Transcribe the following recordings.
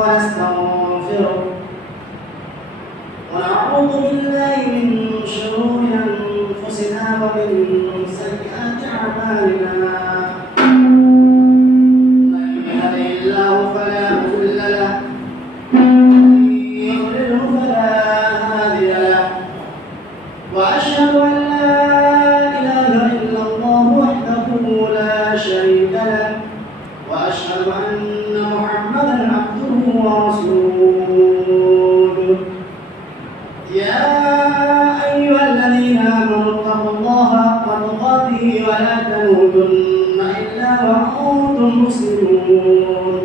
ونستغفره ونعوذ بالله من شرور أنفسنا ومن سيئات أعمالنا من يهده الله فلا مضل له ومن يضلله فلا هادي له وأشهد أن لا إله إلا الله وحده لا شريك له وأشهد أن محمدا عبده ورسوله يا أيها الذين آمنوا اتقوا الله حق تقاته ولا تموتن إلا وأنتم مسلمون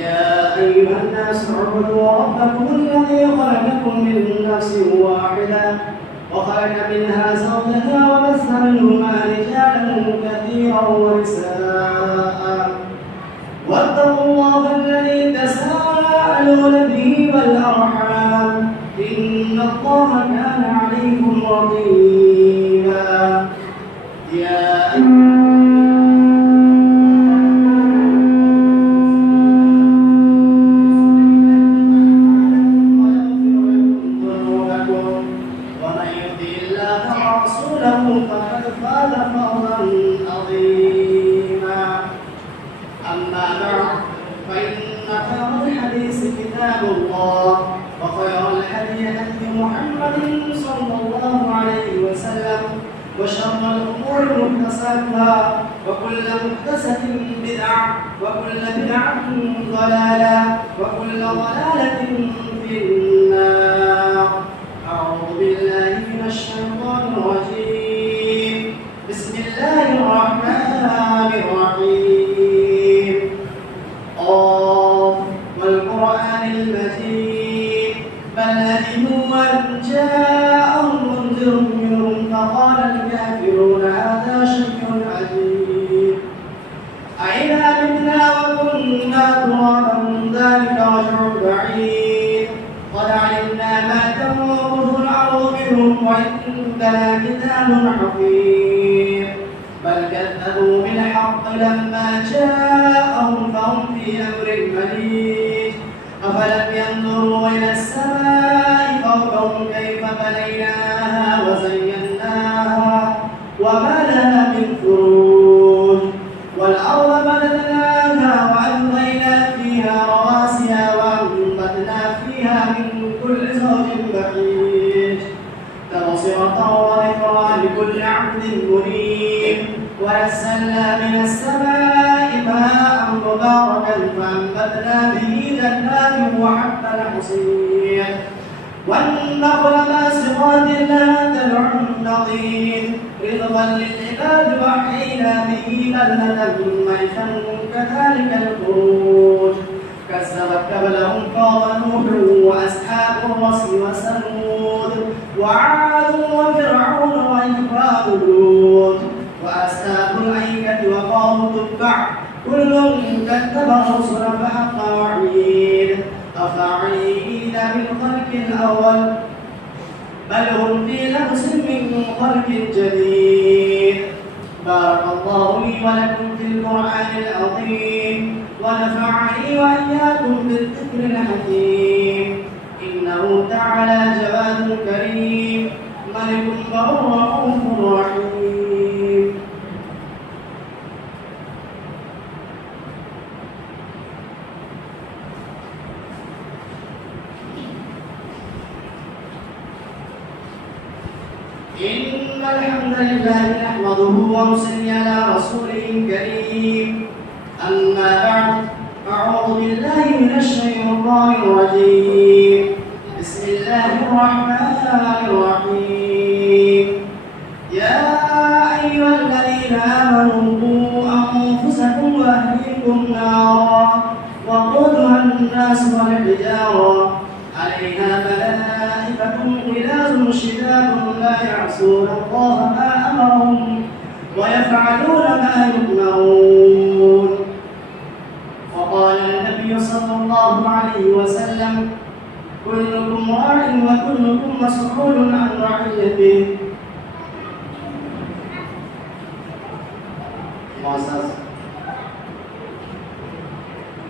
يا أيها الناس اعبدوا ربكم الذي خلقكم من نفس واحدة وخلق منها زوجها وبث منهما رجالا كثيرا ونساء واتقوا الله الذي تساءلون به والأرحام إن الله كان عليكم رقيبا يا وشر الأمور محدثاتها وكل محدثة بدعة وكل بدعة ضلالة وكل ضلالة في النار أعوذ بالله من الشيطان الرجيم بسم الله الرحمن الرحيم قاف والقرآن المجيد بل هدموا أن جاءهم منذر منهم فقال الكافرون هذا شيء عجيب أئذا متنا وكنا ترابا ذلك رجع بعيد قد علمنا ما تنقض الأرض منهم وعندنا كتاب حفيظ بل كذبوا بالحق لما جاءهم فهم في أمر مريج أفلم ينظروا إلى السماء فوقهم كيف بنيناها وزيناها وما لها من فروج والأرض مددناها وألقينا فيها رواسي وأنبتنا فيها من كل زوج بهيج تبصرة وذكرى لكل عبد منيب ونزلنا من السماء ماء مباركا فأنبتنا به جنات وحب الحصيد والنخل باسقات لها تبع نضيد رزقا للعباد وحينا به بلدة ميتا كذلك الخروج كذبت قبلهم قوم نوح وأصحاب الرس وثمود وعاد وفرعون وإخوان لوط وأصحاب الأيكة وقوم تبع كل كذب الرسل فحق وعيد أفعينا بالخلق الأول بل هم في لبس من خلق جديد بارك الله لي ولكم في القرآن العظيم ونفعني وإياكم بالذكر الحكيم إنه تعالى جواد كريم ملك بر رؤوف رحيم إن الحمد لله نحمده ونصلي على رسوله الكريم أما بعد أعوذ بالله من الشيطان الرجيم بسم الله الرحمن الرحيم يا أيها الذين آمنوا قوا أنفسكم وأهليكم نارا وقودها الناس والحجارة عليها ملائكة غلاظ شداد لا يعصون الله ما أمرهم ويفعلون ما يؤمرون وقال النبي صلى الله عليه وسلم كلكم راع وكلكم مسؤول عن رعيته. معزز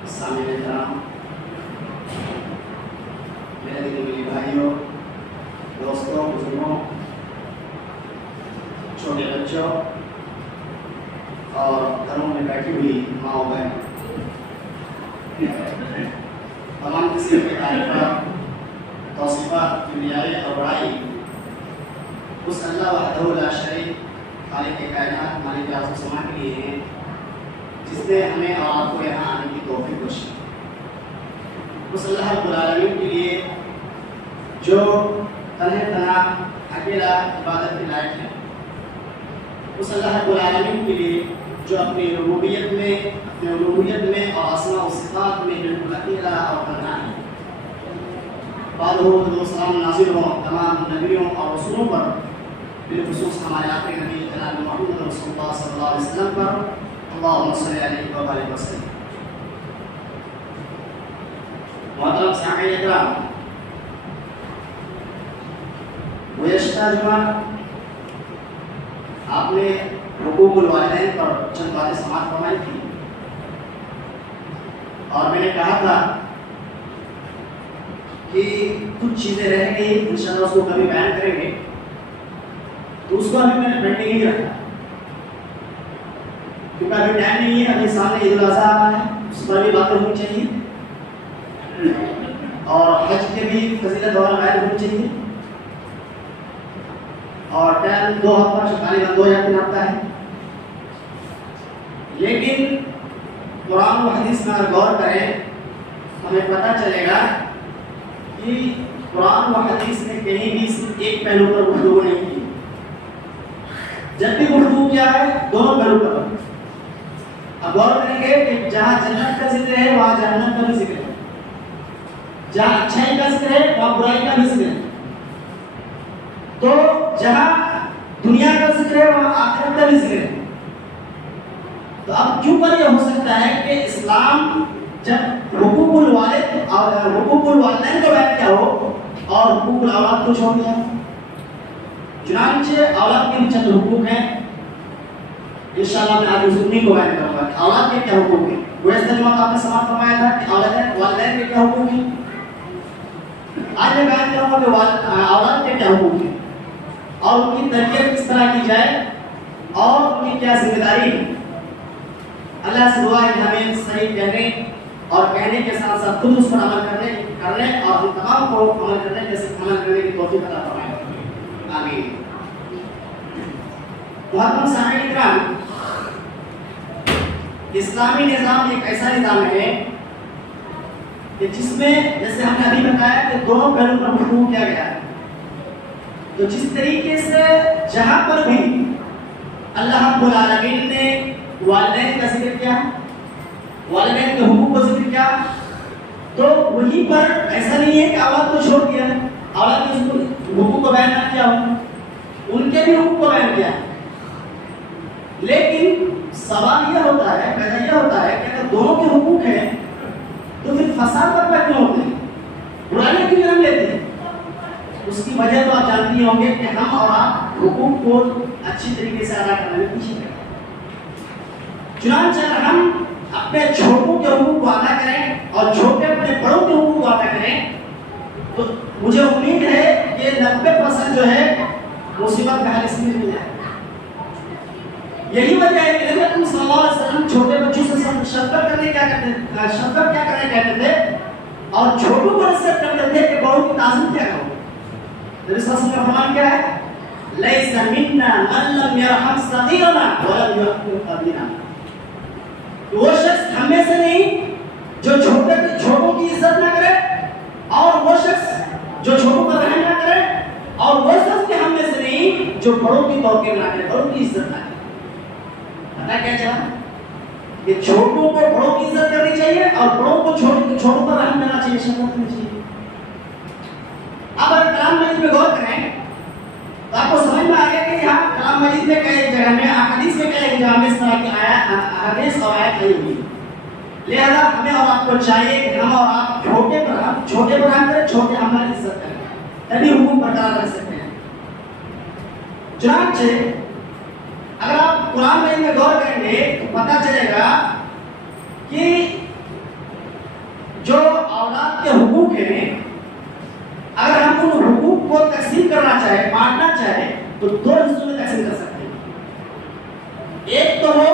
سامعین کرام، میرے دلی بھائیوں، دوستوں، بزرگوں، چھوٹے بچوں اور گھروں میں بیٹھی ہوئی ماں و بہن، تمام قسم کی تعریفات، توصیفات، کبریائی اور بڑائی اس اللہ وحدہ لا شریک خالق کائنات مالک ارض و سما کے لیے ہیں، جس نے ہمیں اور آپ کو یہاں آنے کی توفیق بخشی۔ اس اللہ رب العالمین کے لیے جو تنہا تنہا اکیلا عبادت کے لائق ہے، اس اللہ رب العالمین کے لیے جو اپنی ربوبیت میں اور اسماء و صفات میں بالکل اکیلا اور تنہا ہے۔ بعد و سلام نازل ہوں تمام نبیوں اور رسولوں پر، بالخصوص ہمارے آخری نبی جناب محمد رسول اللہ صلی اللہ علیہ وسلم پر، اللہم صلی علیہ وآلہ وسلم۔ محترم سامعین اکرام، گزشتہ جمعہ آپ نے حقوق الوالدین پر چند باتیں سماعت فرمائی تھی، اور میں نے کہا تھا کہ کچھ چیزیں رہ گئی، انشاءاللہ اس کو کبھی بیان کریں گے، تو اس کو ابھی میں نے پینڈنگ نہیں رکھا کیونکہ ابھی ٹائم نہیں ہے۔ ابھی سامنے عید الاضحیٰ آ رہا ہے، اس پر بھی باتیں ہونی چاہیے، اور حج کے بھی فضیلت اور غائب ہونی چاہیے، اور ٹائم 2 ہفتہ غالباً 2 یا 3 ہفتہ ہے۔ لیکن قرآن و حدیث میں اگر غور کریں تو ہمیں پتہ چلے گا کہ قرآن و حدیث نے کہیں بھی صرف ایک پہلو پر گفتگو نہیں کی، جب بھی گفتگو کیا ہے دونوں پہلو پر۔ اب غور کریں گے کہ جہاں جنت کا ذکر ہے وہاں جہنم کا بھی ذکر ہے، جہاں اچھائی کا ذکر ہے وہاں برائی کا بھی ذکر ہے، تو جہاں دنیا کا ذکر ہے وہاں آخرت کا بھی ذکر ہے۔ تو اب کیوں پر یہ ہو سکتا ہے کہ اسلام جب حقوق الوالد اور حقوق الوالدین کو بیان کیا ہو اور حقوق الاولاد کو چھوڑ دیا؟ چنانچہ اولاد کے بھی چند حقوق ہیں، انشاءاللہ میں آج انہیں کو بیان کروں گا کہ اولاد کے کیا حقوق ہیں۔ گزشتہ جمعہ آپ نے سماعت فرمایا تھا کہ والدین کے کیا حقوق ہیں، آج میں بیان کروں گا کہ اولاد کے کیا حقوق ہیں اور ان کی تربیت کس طرح کی جائے اور ان کی کیا ذمہ داری ہے۔ اللہ سے دعا ہے کہ ہمیں صحیح کہنے اور کہنے کے ساتھ ساتھ خود اس پر عمل کرنے اور ہم تمام کو عمل کرنے کی توفیق عطا فرمائے، آمین۔ محترم سامعین اکرام، اسلامی نظام ایک ایسا نظام ہے کہ جس میں جیسے ہم نے ابھی بتایا کہ دونوں پہلو پر گفتگو کیا گیا ہے، تو جس طریقے سے جہاں پر بھی اللہ رب العالمین نے والدین کا ذکر کیا، والدین کے حقوق کو ذکر کیا، تو وہیں پر ایسا نہیں ہے کہ اولاد کو چھوڑ دیا، اولاد کے حقوق کو بیان نہ کیا ہو، ان کے بھی حقوق کو بیان کیا۔ لیکن سوال یہ ہوتا ہے، پیدا یہ ہوتا ہے کہ اگر دونوں کے حقوق ہیں تو پھر فساد برپا کیوں ہوتے ہیں، برائیاں کیوں جنم لیتے ہیں؟ اس کی وجہ تو آپ جانتی ہوں گے کہ ہم اور آپ حقوق کو اچھی طریقے سے ادا کرنے میں پیچھے رہتے ہیں۔ چنانچہ اگر ہم اپنے چھوٹوں کے حقوق کو ادا کریں اور چھوٹے اپنے بڑوں کے حقوق کو ادا کریں تو مجھے امید ہے کہ 90% جو ہے مصیبت کا حل اس میں مل جائے۔ یہی وجہ ہے کہ نبی صلی اللہ علیہ وسلم چھوٹے بچوں سے شفقت کرنے کہتے تھے اور چھوٹوں کو نصیحت کرتے تھے کہ بڑوں کی تعظیم کیا کرو۔ نبی صلی اللہ علیہ وسلم کا فرمان کیا ہے؟ لیس منا من لم یرحم صغیرنا ولم یرحم کبیرنا۔ وہ شخص ہم میں سے نہیں جو چھوٹوں کی عزت نہ کرے، اور وہ شخص جو چھوٹوں پر رحم نہ کرے، اور وہ شخص بھی ہم میں سے نہیں جو بڑوں کی توقیر نہ کرے، بڑوں کی عزت نہ کرے۔ پتہ کیا چلا کہ چھوٹوں کو بڑوں کی عزت کرنی چاہیے اور بڑوں کو چھوٹوں پر رحم کرنا چاہیے، شفقت کرنی چاہیے۔ اب اگر کلام مجید میں غور کریں تو آپ کو سمجھ میں آ گیا کہ یہاں کلام مجید میں کئی جگہ میں احادیث میں کئی جگہ میں اس طرح کی حدیث اور آیت آئی ہوئی، لہذا ہمیں اور آپ کو چاہیے کہ ہم اور آپ چھوٹے پر رحم کریں، چھوٹے ہماری عزت کریں، تبھی حقوق برقرار رکھ سکتے ہیں۔ چنانچہ اگر آپ قرآن مجید میں غور کریں گے تو پتہ چلے گا کہ جو اولاد کے حقوق ہیں چاہے بانٹنا چاہے تو دو حصوں میں تقسیم کر سکتے ہیں. ایک تو وہ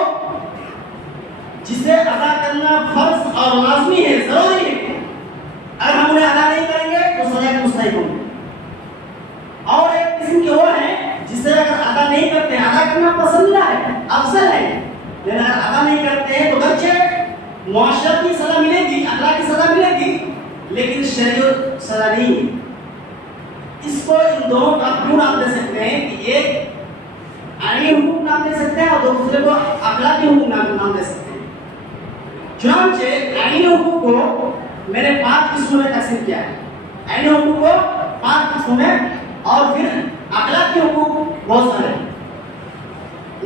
جسے ادا کرنا فرض اور لازمی ہے, ضروری ہے, اگر ہم انہیں ادا نہیں کریں گے تو سزا کے مستحق ہوں گے. اور ایک قسم کے وہ ہیں جسے اگر ادا نہیں کرتے, ادا کرنا پسندیدہ ہے, افضل ہے, لیکن اگر ادا نہیں کرتے ہیں تو گرچہ معاشرت کی سزا ملے گی, اللہ کی سزا ملے گی, لیکن شریعت سزا نہیں ہے. اس کو ان دونوں کا کیوں نام دے سکتے ہیں کہ ایک آئینی حقوق نام دے سکتے ہیں اور دوسرے کو اخلاقی حقوق نام دے سکتے ہیں. چنانچہ آئینی حقوق کو میں نے 5 قسموں میں تقسیم کیا ہے. آئینی حقوق کو 5 قسموں میں, اور پھر اخلاقی حقوق بہت سارے.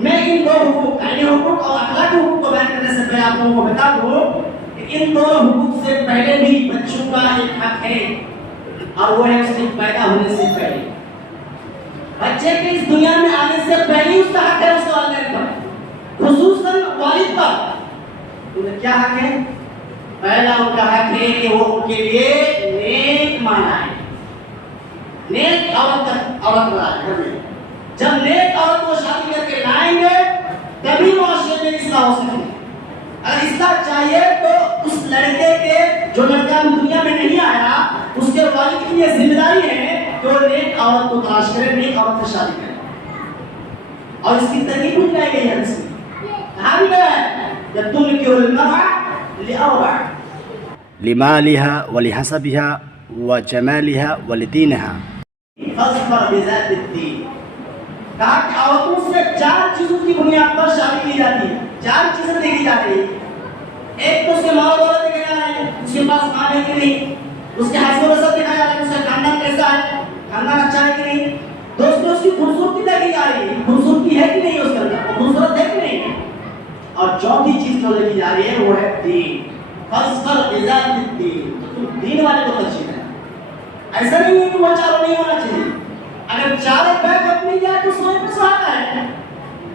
میں ان دو حقوق, آئینی حقوق اور اخلاقی حقوق کو بیان کرنے سے پہلے آپ لوگوں کو بتا دوں کہ ان دونوں حقوق سے پہلے بھی بچوں کا ایک حق ہے, اور وہ ہے اس کے پیدا ہونے سے پہلے. بچے کے اس دنیا میں آنے سے پہلے اس کا حق ہے اس والدین پر, خصوصاً والد پر. انہیں کیا حق ہے؟ پہلا ان کا حق ہے کہ وہ ان کے لیے نیک مانا ہے, نیک عورت لائے گھر میں. جب نیک عورت کو شادی کر کے لائیں گے تبھی معاشرے میں اصلاح ہو سکے. اگر اصلاح چاہیے تو اس لڑکے کے, جو لڑکا دنیا میں نہیں آیا, اس کے والد کی یہ ذمہ داری ہے کہ وہ نیک عورت کو تلاش کرے, نیک عورت سے شادی کرے. اور اس کی ترغیب مل جائے گی حدیث میں. کہا بھی گیا ہے يَتُنْكِرُ الْمَرْأَ لِأَرْبَعٍ لمالها ولحسبها وجمالها ولدينها. فاظفر بذات الدین. کہا کہ عورتوں سے 4 چیزوں کی بنیاد پر شادی کی جاتی ہے, 4 چیزیں دیکھی جاتی ہیں. ایک تو اس کے مال و دولت دیکھا جا رہا ہے, اس کے پاس مال ہے کہ نہیں, اس کے حسب و نسب دیکھا جا رہا ہے, اس کا خاندان کیسا ہے, خاندان اچھا ہے کہ نہیں. دوستوں اس کی خوبصورتی دیکھی جا رہی ہے, خوبصورتی ہے کہ نہیں اس کے اندر, وہ خوبصورت ہے کہ نہیں. اور چوتھی چیز جو دیکھی جا رہی ہے وہ ہے دین. فاظفر بذات الدین, تو تم دین والے کو ترجیح دینا. ایسا نہیں ہے کہ وہ چاروں نہیں ہونا چاہیے. اگر چاروں بیک اپ مل جائے تو سونے پہ سہاگا ہے,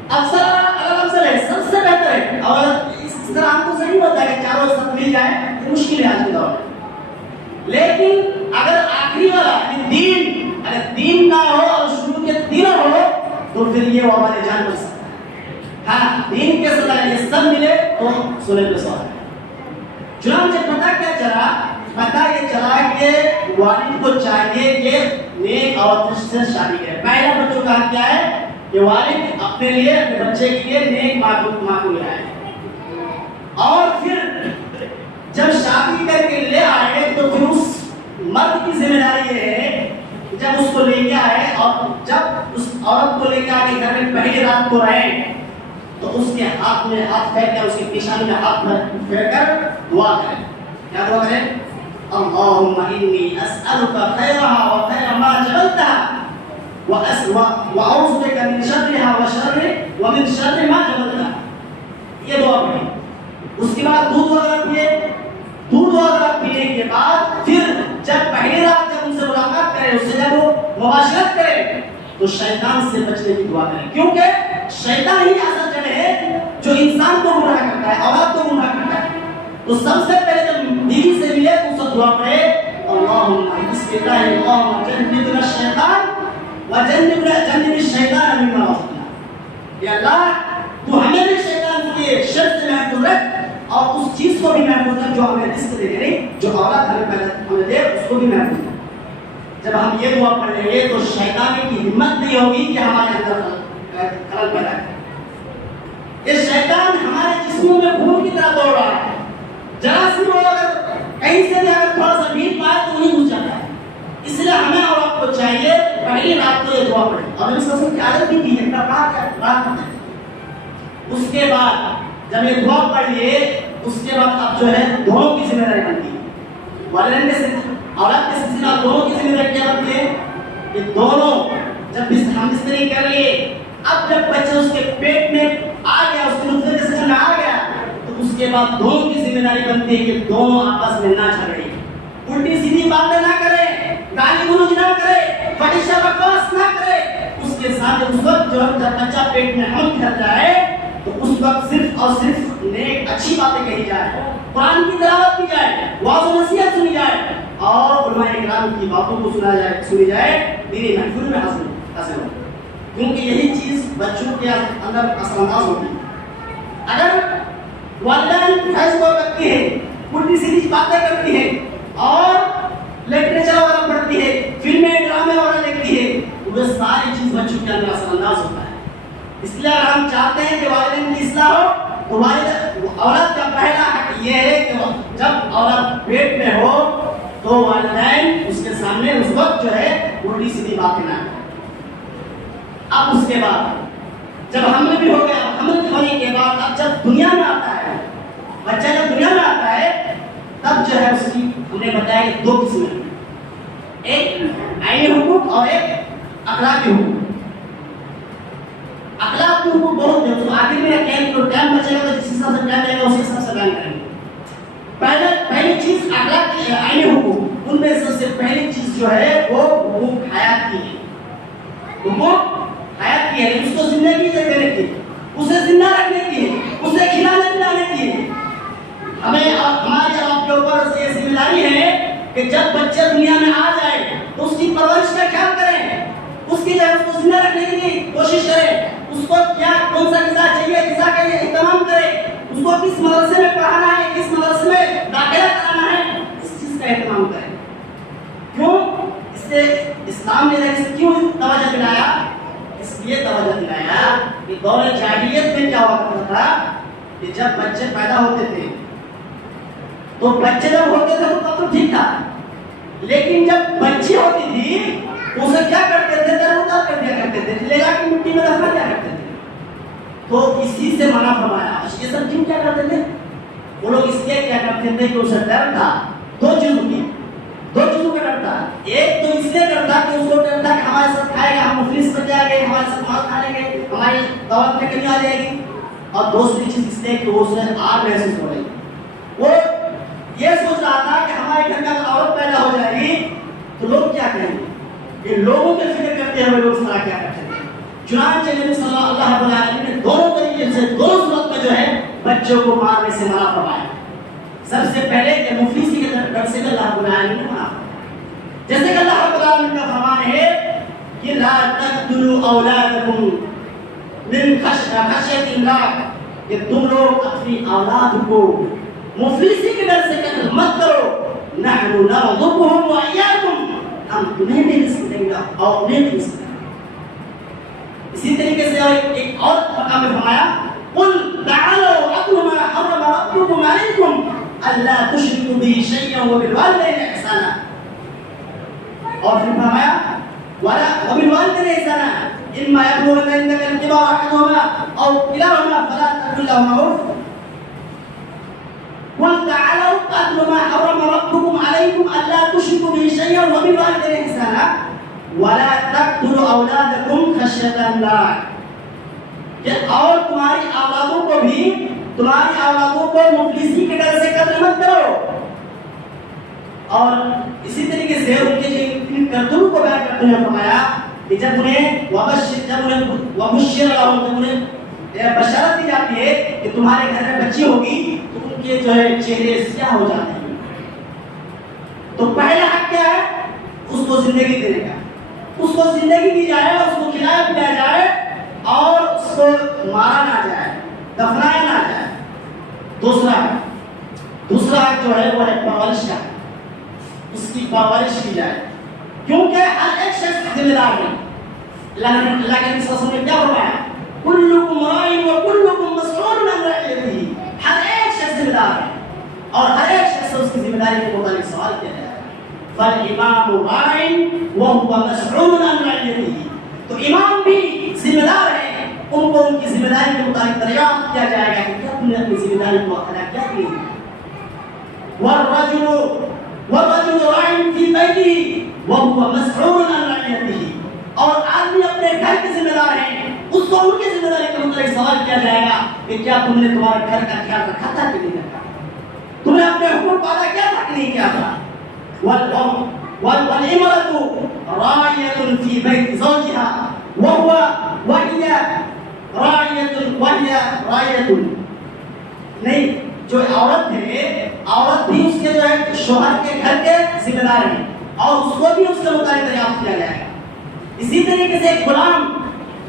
افضل ہے, سب سے بہتر ہے. اور اس طرح ہم کو صحیح ہوتا ہے کہ چاروں سب مل جائے, یہ مشکل ہے آج کے دور میں. لیکن اگر آخری والا یعنی دین, اگر دین نہ ہو اور شروع کے دین ہو تو پھر یہ ہمارے جان بچ سکتا ہے. ہاں, دین کے ساتھ یہ سب ملے تو سونے پہ سہاگا. چنانچہ پتہ یہ چلا کہ والد کو چاہیے کہ نیک عورت سے شادی کرے. پہلا بچوں کا کیا ہے کہ والد اپنے لیے, اپنے بچے کے لیے نیک ماں کو لے آئے, اور پھر جب شادی کر کے لے آئے تو پھر اس مرد کی ذمہ داری یہ ہے کہ جب اس کو لے کے آئے اور جب اس عورت کو لے کے آ کے گھر میں پہلی رات کو رہے تو اس کے ہاتھ میں ہاتھ پھیر کر, اس کی پیشانی میں ہاتھ پھیر کر دعا کریں. کیا دعا کریں؟ اللهم إني أسألك خيرها وخير ما جبلتها وأعوذ بك من شرها ومن شر ما جبلتها. یہ دعا پڑھی. اس کے بعد دودھ وغیرہ پیے. دودھ وغیرہ پینے کے بعد پھر جب پہلی رات جب ان سے ملاقات کرے, اس سے جب وہ مباشرت کرے تو شیطان سے بچنے کی دعا کرے, کیونکہ شیطان ہی اصل جڑ ہے جو انسان کو گمراہ کرتا ہے, اولاد کو گمراہ کرتا ہے. تو سب سے پہلے جب بیوی سے ملے تو اس کو دعا پڑھے, اللهم بسم الله اللهم جنبنا الشیطان وجنب الشیطان مما رزقنا. یا اللہ تو ہمیں بھی شیطان کے شر سے محفوظ رکھ اور اس چیز کو بھی محفوظ رکھ جو ہمیں رزق دے, یعنی جو اولاد ہمیں دے اس کو بھی محفوظ رکھ. جب ہم یہ دعا پڑھ لیں گے تو شیطان کی ہمت نہیں ہوگی کہ ہمارے اندر خلل پیدا کرے. یہ شیطان ہمارے جسموں میں خون کی طرح دوڑ رہا ہے. ذرا سی وہ اگر کہیں سے بھی اگر تھوڑا سا بھیڑ پائے تو نہیں گھس جاتا ہے. اس لیے ہمیں اور آپ کو چاہیے پہلی رات کو یہ دعا پڑھیں. اور اس قسم کی عادت بھی کی ہے رات میں. اس کے بعد جب یہ دعا پڑھ لیے اس کے بعد اب جو ہے دونوں کی ذمہ داری بنتی ہے. والدین کے اولاد کے سلسلہ دونوں کی ذمہ داری کیا بنتی ہے کہ دونوں جب ہم بستری کر لیے, اب جب بچہ اس کے پیٹ میں آ گیا, اس کے نطفے کے سطح میں آ گیا تو اس کے بعد دونوں کی ذمہ داری بنتی ہے کہ دونوں آپس میں نہ جھگڑیں, الٹی سیدھی باتیں نہ کریں, گالی گلوچ نہ کریں, فحشہ بکواس نہ کریں. اس کے ساتھ اس وقت جو جب بچہ پیٹ میں حمل کر جائے تو اس وقت صرف اور صرف نیک اچھی باتیں کہی جائے, قرآن کی تلاوت کی جائے, واعظ و نصیحت سنی جائے اور علماء کرام کی باتوں کو سنی جائے. دینی محفوظ میں حاصل ہو، کیونکہ یہی چیز بچوں کے اندر اثر انداز ہوتی ہے۔ اگر والدین فیض کو کرتی ہے، الٹی سیدھی باتیں کرتی ہے اور لٹریچر وغیرہ پڑھتی ہے، فلمیں ڈرامے وغیرہ دیکھتی ہے، تو وہ ساری چیز بچوں کے اندر اثر انداز ہوتا ہے۔ اس لیے اگر ہم چاہتے ہیں کہ والدین کی اصلاح ہو تو اولاد کا پہلا حق یہ ہے کہ جب اولاد پیٹ میں ہو تو والدین اس کے سامنے اس وقت جو ہے الٹی سیدھی باتیں نہ کریں۔ اب اس کے بعد جب حمل بھی ہو گیا، حمل ہونے کے بعد اب جب دنیا میں آتا ہے بچہ، جب دنیا میں آتا ہے تب جو ہے اس کی ہم نے بتایا کہ دو قسمیں، ایک عینی حقوق اور ایک اخلاقی حقوق۔ اخلاقی حقوق بہت ہے، تو آخر میں ٹائم بچے گا تو جس حساب سے ٹائم لگے گا اسی حساب سے بیان کریں گے۔ پہلی چیز اخلاقی عینی حقوق، ان میں سب سے پہلی چیز جو ہے وہ حقوق حیات کی ہے۔ حقوق حیات کی ہے، اس کو زندگی دینے کی، اسے زندہ رکھنے کی ہے، اسے کھلانے پلانے کی ہے۔ ہمیں ہمارے آپ کے اوپر یہ ذمہ داری ہے کہ جب بچہ دنیا میں آ جائے تو اس کی پرورش کا خیال کریں، اس کی جگہ اس کو زندہ رکھنے کی کوشش کریں، اس کو کیا کون سا غذا چاہیے، غذا کا اہتمام کریں، اس کو کس مدرسے میں پڑھانا ہے، کس مدرسے میں داخلہ کرانا ہے، اس چیز کا اہتمام کریں۔ کیوں؟ اس سے اسلام نے کیوں توجہ دلایا؟ اس لیے توجہ دلایا کہ دور جاہلیت میں کیا ہوا کرتا تھا کہ جب بچے پیدا ہوتے تھے تو بچے جب ہوتے تھے تو ٹھیک تھا، لیکن جب بچی ہوتی تھی تو اسے کیا کرتے تھے؟ درگزر کر دیا کرتے تھے، لے جا کے مٹی میں دفنا کیا کرتے تھے۔ تو اسی سے منع فرمایا۔ یہ سب کیوں کیا کرتے تھے؟ وہ لوگ اس لیے کیا کرتے تھے کہ اسے ڈر تھا دو چیزوں کا ڈر تھا۔ ایک تو اس لیے ڈر تھا کہ اس کو ڈر تھا کہ ہمارے ساتھ کھائے گا، ہم مفلس بن جائیں گے، ہمارے ساتھ مال کھا لیں گے، ہماری دولت میں کمی آ جائے گی۔ اور دوسری چیز اس لیے کہ وہ اسے آگ محسوس ہو رہی، وہ یہ سوچ رہا تھا کہ ہمارے گھر میں عورت پیدا ہو جائے گی تو لوگ کیا کہیں گے، یہ لوگوں کی فکر کرتے ہوئے لوگ اس طرح کیا کرتے ہیں۔ چنانچہ نبی صلی اللہ علیہ وسلم نے دونوں طریقے سے دو صورت میں جو ہے بچوں کو مارنے سے منع فرمایا۔ سب سے پہلے کہ مفلسی کے ڈر سے اللہ رب العالمین نے منع فرمایا، جیسے کہ اللہ رب العالمین کا فرمان ہے کہ لا تقتلوا اولادکم من خشیۃ اللہ، کہ تم لوگ اپنی اولاد کو مفلسی کے ڈر سے قتل مت کرو، نحن نرزقهم وإياكم، ہم تمہیں بھی رزق دیں گے اور انہیں بھی رزق دیں گے۔ اسی طریقے سے ایک اور مقام میں فرمایا قل تعالوا اتل ما حرم ربكم عليكم الا تشركوا به شيئا وبالوالدين احسانا، اور پھر فرمایا وبالوالدين احسانا اما يبلغن عندك الكبر احدهما او كلاهما فلا تقل لهما اف قل تعالوا اتل ما حرم ربكم عليكم الا تشركوا به شيئا وبالوالدين احسانا ولا تقتلوا اولادكم خشية املاق، کہ اور تمہاری اولادوں کو مفلسی کے ڈر سے قتل مت کرو۔ اور اسی طریقے سے ان کے جو کرتوت کو بیان کرتے ہیں فرمایا کہ جب انہیں بشارت دی جاتی ہے کہ تمہارے گھر میں بچی ہوگی تو ان کے جو ہے چہرے سیاہ ہو جاتے ہیں۔ تو پہلا حق کیا ہے؟ اس کو زندگی دینے کا، اس کو زندگی دی جائے، اس کو کھلایا پلایا جائے اور اس کو مارا نہ جائے، دفنایا نہ جائے۔ دوسرا حق جو ہے وہ ہے پرورش کا، اس کی پرورش کی جائے، کیونکہ ہر ایک شخص ذمہ دار ہے۔ اللہ کے نبی صلی اللہ علیہ وسلم نے کیا فرمایا؟ کلکم راع و کلکم مسئول عن رعیتہ، ہر ایک شخص ذمہ دار ہے اور ہر ایک شخص اس کی ذمہ داری کے متعلق سوال کیا جائے گا۔ فالامام راع وهو مسئول عن رعیتہ، تو امام بھی ذمہ دار ہے، ان کو ان کی ذمہ داری کے مطابق دریافت کیا جائے گا کہ کیا تم نے اپنی ذمہ داری کو ادا کیا کی۔ والرجل راع فی بیتہ وهو مسئول عن رعیتہ، اور آدمی اپنے گھر کے ذمہ دار ہیں، اس کو ان کی ذمہ داری کے مطابق سوال کیا جائے گا کہ کیا تم نے تمہارے گھر کا خیال رکھا تھا کہ نہیں رکھا، تم نے اپنے حقوق کو ادا کیا تھا کہ نہیں کیا تھا۔ والامرأة راعية في بيت زوجها وهي راعية، نہیں، جو عورت ہے، عورت بھی اس کے جو ہے شوہر کے گھر کے ذمہ دار ہے اور اس کو بھی اس کے مطابق دریافت کیا جائے گا۔ اسی طریقے سے ایک غلام،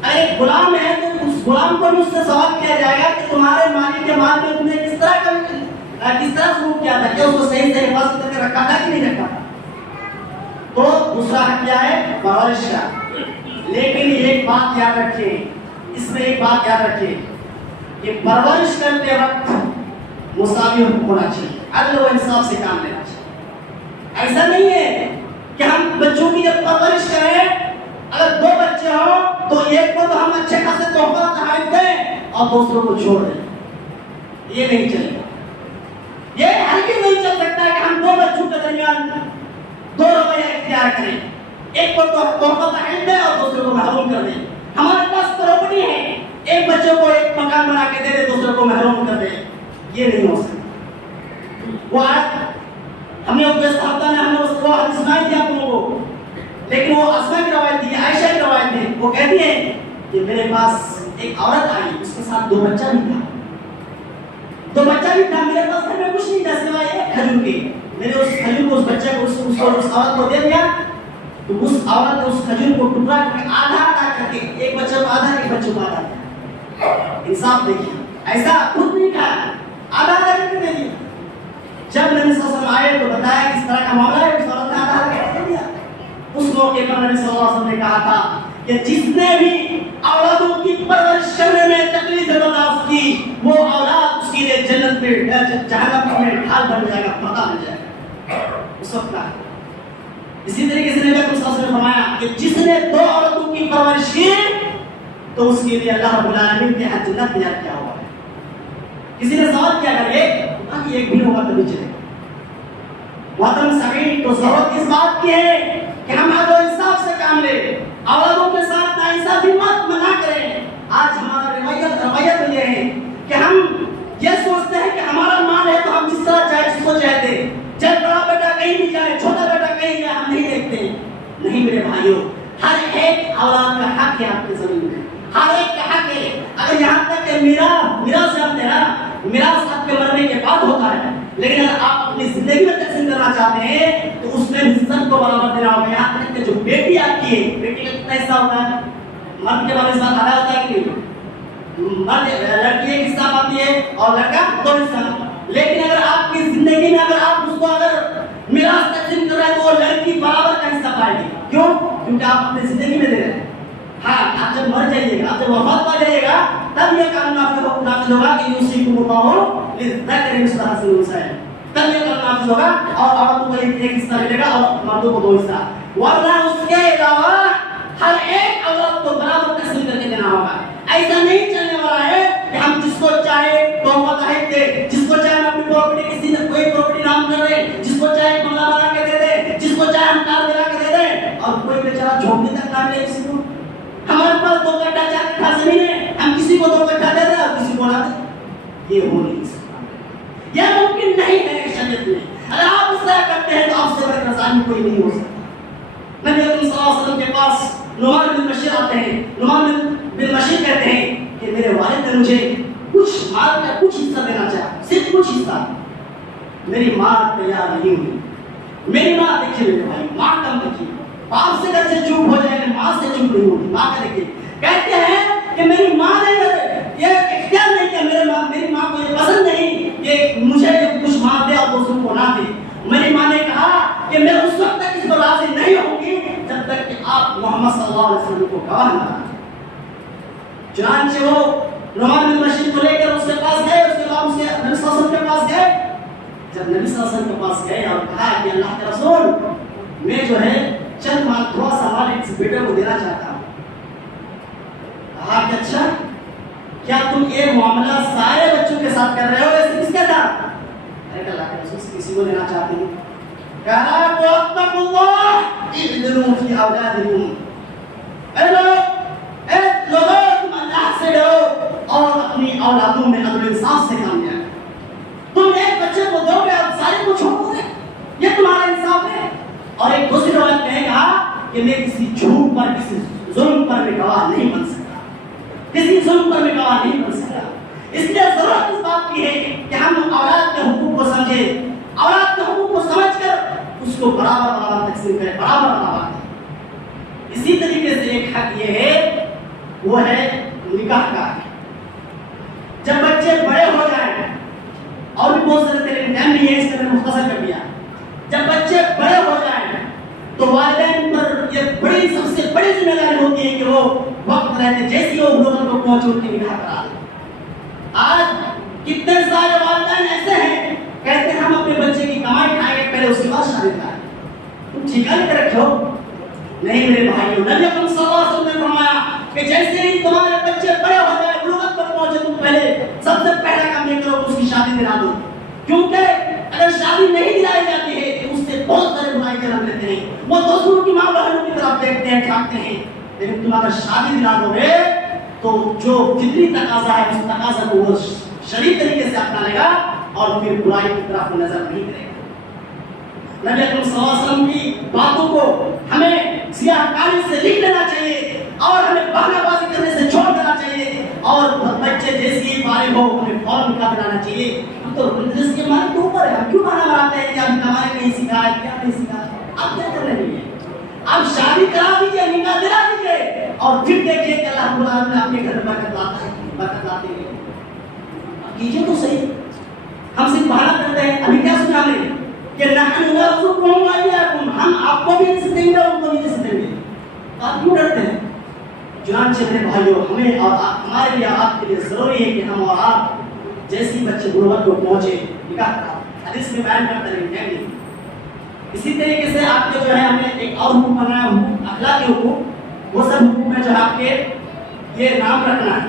اگر ایک غلام ہے تو اس غلام کو بھی اس سے سوال کیا جائے گا کہ تمہارے مالک کے مال میں تم نے کس طرح سلوک کیا تھا، کہ اس کو صحیح سے حفاظت کر کے رکھا تھا کہ نہیں رکھا تھا. تو دوسرا حق کیا ہے؟ پرورش کا. لیکن ایک بات یاد رکھیں، اس میں ایک بات یاد رکھیں کہ پرورش کرتے وقت مساوی حقوق ہونا چاہیے، عدل و انصاف سے کام لینا چاہیے. ایسا نہیں ہے کہ ہم بچوں کی جب پرورش کریں، اگر 2 بچے ہوں تو ایک کو تو ہم اچھے خاصے تحفہ تحائف دیں اور دوسروں کو چھوڑ دیں. یہ نہیں چلے گا. یہ ہرگز نہیں چل سکتا کہ ہم 2 بچوں کے درمیان 2 رویہ اختیار کریں، ایک کو تو تحفہ تحائف دیں اور دوسرے کو محروم کر دیں. ہمارے پاس پراپرٹی ہے، ایک بچے کو ایک مکان بنا کے دے دے، دوسرے کو محروم کر دے. یہ نہیں ہو سکتا. وہ ہم نے اس کو حدیث سنائی تھی آپ لوگوں کو، لیکن وہ اسماء کی روایت تھی، عائشہ کی روایت ہے. وہ کہتی ہے کہ میرے پاس ایک عورت آئی، اس کے ساتھ 2 بچہ بھی تھا. 2 بچہ بھی تھا، میرے پاس گھر میں کچھ نہیں تھا سوائے ایک کھجور کے. میں نے اس کھجور کو اس بچے کو اس عورت کو دے دیا. تو اس عورت نے اس کھجور کو ٹکڑا کر کے آدھا کر کے ایک بچے کو آدھا، ایک بچے کو آدھا دیا. انصاف دیکھیے، ایسا خود نہیں کھایا، آدھا کر کے دے دیا. جب نبی صلی اللہ علیہ وسلم آئے تو بتایا کس طرح کا معاملہ ہے. اس عورت نے آدھا کر کے دے دیا. اس موقع پر نبی صلی اللہ علیہ وسلم نے کہا تھا کہ جس نے بھی اولادوں کی پرورش کرنے میں تکلیف برداشت کی، وہ اولاد اس کے لیے جنت میں جہنم میں ڈھال بن جائے گا، پردہ بن جائے گا. اس وقت کا اسی طریقے سے نبی صلی اللہ علیہ وسلم نے فرمایا کہ جس نے 2 عورتوں کی پرورش کی تو اس کے لیے اللہ رب العالمین کے ہاں جنت تیار کیا ہوا ہے. کسی نے سوال کیا کہ ایک بھی ہوگا تبھی چلے گا. محترم سامعین، تو ضرورت اس بات کی ہے کہ ہم عدل و انصاف سے کام لیں، اولادوں کے ساتھ ناانصافی مت نہ کریں. آج ہمارا رویہ تو یہ ہے کہ ہم یہ سوچتے ہیں کہ ہمارا مال ہے تو ہم جس طرح چاہے جس کو چاہے دیں. جب بڑا بیٹا کہیں بھی جائے، چھوٹا بیٹا کہیں جائے، ہم نہیں دیکھتے. نہیں میرے بھائیوں، ہر ایک اولاد کا حق ہے آپ کی زمین میں، ہر ایک کا حق ہے. اگر یہاں تک کہ میراث ہے نا، میراث آپ کے مرنے کے بعد ہوتا ہے، لیکن اگر آپ اپنی زندگی میں تقسیم کرنا چاہتے ہیں تو اس میں بھی سب کو برابر دینا ہوگا. یہاں تک کہ جو بیٹی آپ کی ہے، بیٹی کا کتنا حصہ ہوتا ہے؟ مرد کے بعد حصہ آدھا ہوتا ہے کہ نہیں؟ مرد لڑکی ایک حصہ پاتی ہے اور لڑکا 2 حصہ. لیکن اگر آپ کی زندگی میں اگر آپ اس کو اگر میراث تقسیم کر رہے ہیں تو وہ لڑکی برابر کا حصہ پائے گی. کیوں؟ کیونکہ آپ اپنی زندگی میں دے رہے ہیں. ہاں، آپ جب مر جائیے گا، آپ جب وفات پا جائیے گا، تب یہ قانون نافذ ہوگا کہ یوصیکم اللہ للذکر مثل حظ الانثیین. تب یہ قانون نافذ ہوگا اور عورتوں کو ایک حصہ ملے گا اور مردوں کو 2 حصہ. ورنہ اس کے علاوہ ہر ایک اولاد کو برابر تقسیم کر کے دینا ہوگا. ایسا نہیں چلنے والا ہے کہ ہم جس کو چاہے تحفہ تحائف دے، جس کو چاہے اپنی پراپرٹی کسی نے کوئی پراپرٹی نام کر دے، جس کو چاہے بنگلہ بنا کے دے دے، جس کو چاہے ہم کار دلا کے دے دیں اور کوئی بیچارہ جھونپڑی تک نہ ملے کسی کو. ہمارے پاس 2 کٹھا 4 کٹھا زمین ہے، ہم کسی کو 2 کٹھا دے دیں اور کسی کو نہ دیں. یہ ہو نہیں سکتا، یہ ممکن نہیں ہے شریعت میں. اگر آپ اس طرح کرتے ہیں تو آپ سے بڑھ کر ظالم کوئی نہیں ہو سکتا. نبی صلی اللہ علیہ وسلم کے پاس نعمان بن بشیر آتے ہیں. نعمان بن بشیر کہتے ہیں کہ میرے والد نے مجھے کچھ مال کا کچھ حصہ دینا چاہا، صرف کچھ حصہ. میری ماں تیار نہیں ہوئی. میری ماں دیکھیے میرے بھائی، ماں کم دیکھیے، باپ سے گھر سے چوپ ہو جائے گا، ماں سے چوپ نہیں ہوگی. ماں کا دیکھیے، کہتے ہیں کہ میری ماں نے یہ اختیار نہیں کیا، میری ماں کو یہ پسند نہیں کہ مجھے کچھ ماں دے اور دوسروں کو نہ دے. میری ماں نے کہا کہ میں اس وقت تک اس پر راضی نہیں ہوں گی جب تک کہ آپ محمد صلی اللہ علیہ وسلم کو گواہ نہ کریں. چنانچہ وہ نعمان بن بشیر کو لے کر اس کے پاس گئے. اس کے بعد اس کے نبی صلی اللہ علیہ وسلم کے پاس گئے. جب نبی صلی اللہ علیہ وسلم کے پاس گئے اور کہا کہ اللہ کے رسول، میں جو ہے چند مال تھوڑا سا مال اس بیٹے کو دینا چاہتا ہوں. کہا کہ اچھا، کیا تم یہ معاملہ سارے بچوں کے ساتھ کر رہے ہو یا صرف اس کے ساتھ؟ ارے اللہ کے رسول سے کسی کو دینا چاہتے ہیں. کہا تو اتقوا اللہ اعدلوا فی اولادکم. اے لوگوں، تم اللہ سے ڈرو اور اپنی اولادوں میں عدل و انصاف سے کام لیا. تم ایک بچے کو دو گے اور سارے کو چھوڑ دو گے، یہ تمہارا انصاف ہے. اور ایک دوسری روایت میں کہا کہ میں کسی جھوٹ پر، کسی ظلم پر میں گواہ نہیں بن سکتا، کسی ظلم پر میں گواہ نہیں بن سکتا. اس لیے ضرورت اس بات کی ہے کہ ہم اولاد کے حقوق کو سمجھیں، اولاد کے حقوق کو سمجھ کر اس کو برابر تقسیم کریں، برابر. اسی طریقے سے ایک حق یہ ہے وہ ہے نکاح کا. جب بچے بڑے ہو جائیں, اور بھی بہت سارے طریقے ٹائم نہیں ہے اس کے مختصر کر دیا, جب بچے بڑے ہو جائیں تو والدین پر یہ بڑی سب سے بڑی ذمہ داری ہوتی ہے کہ وہ وقت رہتے جیسی وہ بلوغت کو پہنچے ان کی نکاح کرا دیں. آج کتنے سارے والدین ایسے ہیں کہتے ہیں ہم اپنے بچے کی کمائی کھائیں گے پہلے اس کے بعد شادی کرائیں. تم ٹھیکا لے رکھو. نہیں میرے بھائیوں, نبی اکرم صلی اللہ علیہ وسلم نے فرمایا کہ جیسے ہی تمہارے بچے بڑے ہو جائیں بلوغت پر پہنچے تم پہلے سب سے پہلا کام یہ کرو اس کی شادی دلا دو. کیونکہ اگر شادی نہیں دلائی جاتی ہے تو اس سے بہت سارے برائی جنم لیتے ہیں. وہ دوسروں کی ماں بہنوں کی طرف دیکھتے ہیں جھانکتے ہیں, لیکن تم اگر شادی دلا دو گے تو جو فطری تقاضا ہے اس تقاضا کو وہ شرعی طریقے سے اپنا لے گا اور پھر برائی کی طرف نظر نہیں کرے گا. نبی اکرم صلی اللہ علیہ وسلم کی باتوں کو ہمیں سیاہ کاغذ سے لکھ لینا چاہیے اور ہمیں بہانہ بازی کرنے سے چھوڑ دینا چاہیے, اور بچے جیسے ہی فارغ ہو ہمیں فوراً نکاح دلانا چاہیے. ہم تو رزق کے مالک کے اوپر ہے, ہم کیوں بہانہ بناتے ہیں کہ ہم ہمارے کہیں سکھایا کیا نہیں سکھایا. آپ کیا کر رہے ہیں؟ آپ شادی کرا دیجیے, نکاح دلا دیجیے اور پھر دیکھیے کہ اللہ رب العالمین اپنے گھر میں برکت لاتا ہے, برکت لاتے ہیں. کیجیے تو صحیح. ہم صرف بہانہ کرتے ہیں. ابھی کیا سنا ہم نے کہ نحن نرزقکم وإياکم, ہم آپ کو بھی رزق دیں گے اور ان کو بھی رزق دیں گے. آپ کیوں ڈرتے ہیں؟ چنانچہ میرے بھائیوں, ہمیں اور ہمارے لیے آپ کے لیے ضروری ہے کہ ہم اور آپ جیسی بچے بلوغت کو پہنچے نکاح کرا. حدیث میں بیان کرتا ہے. اسی طریقے سے آپ کے جو ہے ہم نے ایک اور حکم بنایا, حکم اخلاقی حکم. وہ سب حکم میں جو ہے آپ کے یہ نام رکھنا ہے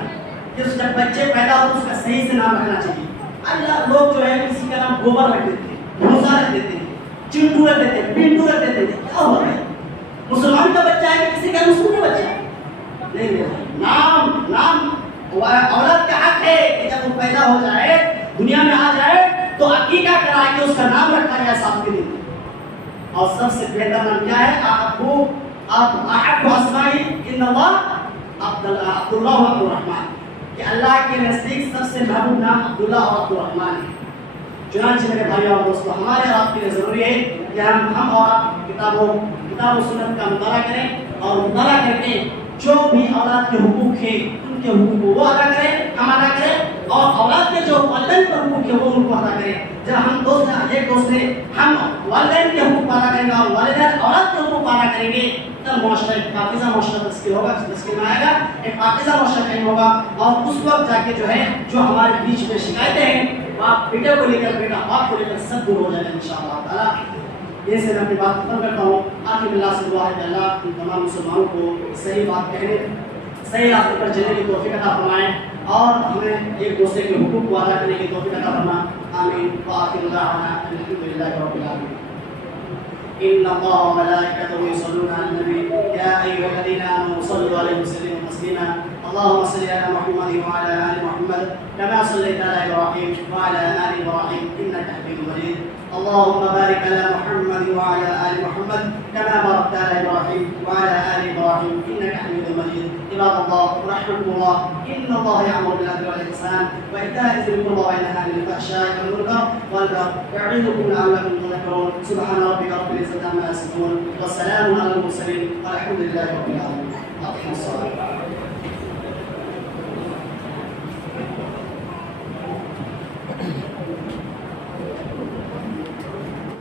کہ جب بچے پیدا ہو تو اس کا صحیح سے نام رکھنا چاہیے. اللہ لوگ جو ہے کسی کا نام گوبر رکھ دیتے ہیں, بھوسا رکھ دیتے ہیں, چنٹو رکھ دیتے ہیں, پنٹو رکھ دیتے ہیں. کیا ہو رہا ہے؟ مسلمان کا بچہ ہے کہ کسی کا مسلم کا بچہ ہے؟ نہیں, نام اولاد کا حق ہے کہ جب وہ پیدا ہو جائے دنیا میں آ جائے تو عقیقہ کرا کے اس کا نام رکھا جائے صاحب کے لیے. اور سب سے بہتر نام کیا ہے؟ آپ احب اسماء ان اللہ عبداللہ و عبد الرحمن, کہ اللہ کے نزدیک سب سے محبوب نام عبداللہ اور عبد الرحمن ہے. چنانچہ میرے بھائی اور دوستو, ہمارے اور آپ کے لیے ضروری ہے کہ ہم اور آپ کتاب و سنت کا مطالعہ کریں اور مطالعہ کر کے جو بھی اولاد کے حقوق ہیں ان کے حقوق کو وہ ادا کریں, ہم ادا کریں, اور اولاد کے جو والدین پر حقوق ہے وہ ان کو ادا کریں. جب ہم ایک دوسرے ہم والدین کے حقوق ادا کریں گے اور والدین اولاد کے حقوق ادا کریں گے تب معاشرہ ایک پاکیزہ معاشرہ تشکیل ہوگا, تشکیل میں آئے گا, ایک پاکیزہ معاشرہ قائم ہوگا. اور اس وقت جا کے جو ہے جو ہمارے بیچ میں شکایتیں ہیں باپ بیٹے کو لے کر, بیٹا باپ کو لے کر سب دور ہو جائے گا انشاءاللہ تعالیٰ. یہ سے میں اپنی بات ختم کرتا ہوں. آخر میں اللہ سے دعا ہے کہ اللہ ان تمام مسلمانوں کو صحیح بات کہنے, صحیح راستے پر چلنے کی توفیق عطا فرمائے اور ہمیں ایک دوسرے کے حقوق کو ادا کرنے کی توفیق عطا فرمائے. آمین. وآخر دعوانا الحمدللہ رب العالمین. إن الله وملائكته يصلون على النبي يا أيها الذين آمنوا صلوا عليه وسلموا تسليما. اللهم صل على محمد وعلى آل محمد كما صليت على إبراهيم وعلى آل إبراهيم إنك حميد مجيد. اللهم بارك على محمد وعلى آل محمد كما باركت على إبراهيم وعلى آل إبراهيم إنك حميد مجيد. عباد الله رحمكم الله, إن الله يأمر بالعدل والإحسان وإيتاء ذي القربى وينهى عن الفحشاء والمنكر والبغي يعظكم لعلكم تذكرون. سبحان ربك رب العزة عما يصفون وسلام على المرسلين والحمد لله رب العالمين. أقيموا الصلاة.